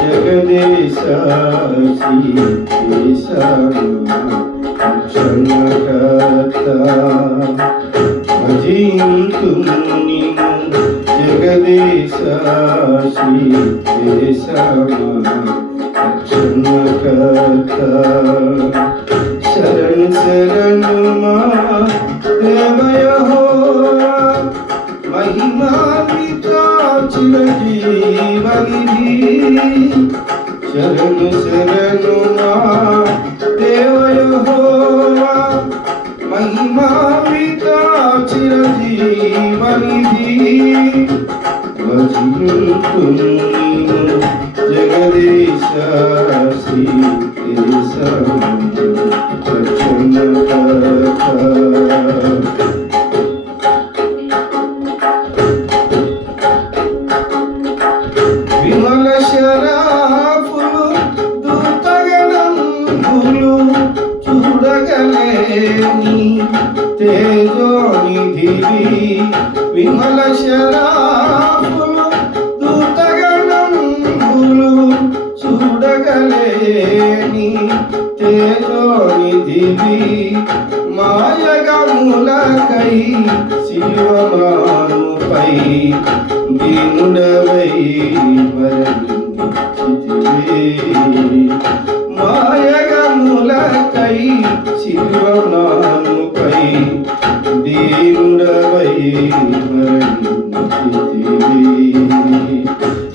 జగదేశ జగదేశ శరణు శరణు మా దేవ యెహోవా మహిమాన్విత చిరజీవనిధి శరణు శరణు మా దేవ యెహోవా మహిమాన్విత చిరజీవనిధి భజింతును జగదీశ శ్రీకేశ రక్షణకర్త విమల శరాపులు దూతగణంబులు చూడగలేని తేజోనిధివి విమల శరాపులు దూతగణంబులు చూడగలేని తేజోనిధివి మాయగములకై శివమానుపై దీనుడవై మరణించితివే మాయగములకై శివమానుపై దీనుడవై మరణించితివే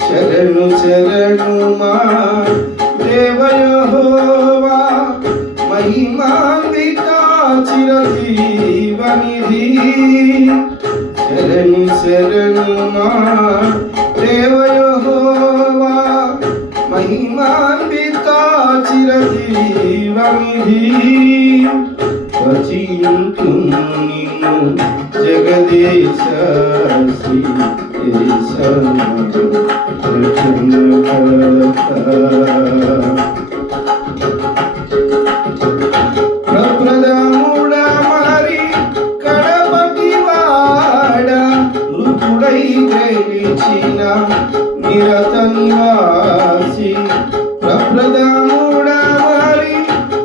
శరణు శరణు మా దేవ యెహోవా మహిమాన్విత చిరజీవనిధి శరణు శరణు మా దేవ యెహోవా మహిమాన్విత చిరజీవనిధి భజింతును నిన్ను జగదీశ శ్రీకేశ రక్షణకర్త ప్రప్రదముడ మరి కడపటివాడ మృతుడై గ్రహించిన నిరత నివాసి ప్రప్రదముడ మరి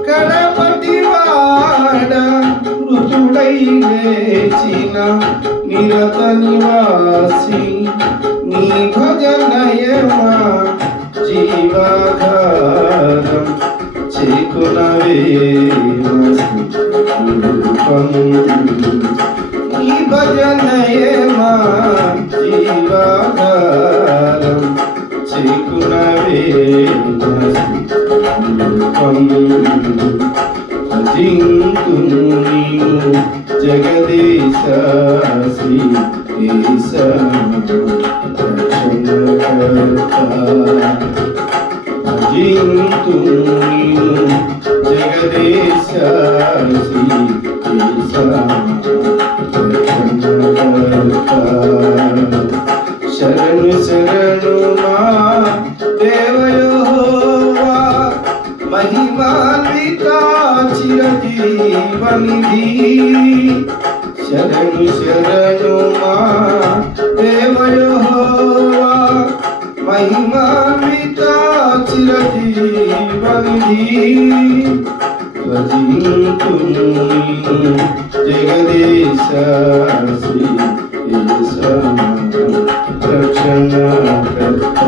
కడపటివాడ మృతుడై లేచిన నిరత నివాసి నీ భజనయమా జీవాధారం చేకునవే నీ భజనయమా జీవాధారం చేకునవే భజింతును నీవు జగదీశ శ్రీకేశ రక్షణకర్త భజింతును నీవు జగదీశ శ్రీకేశ రక్షణకర్త శరణు శరణు మా దేవ యెహోవా మహిమాన్విత చిరజీవనిధి శరణు శరణు మా దేవ యెహోవా మహిమాన్విత చిరజీవనిధి భజింతును జగదీశ శ్రీకేశ రక్షణకర్త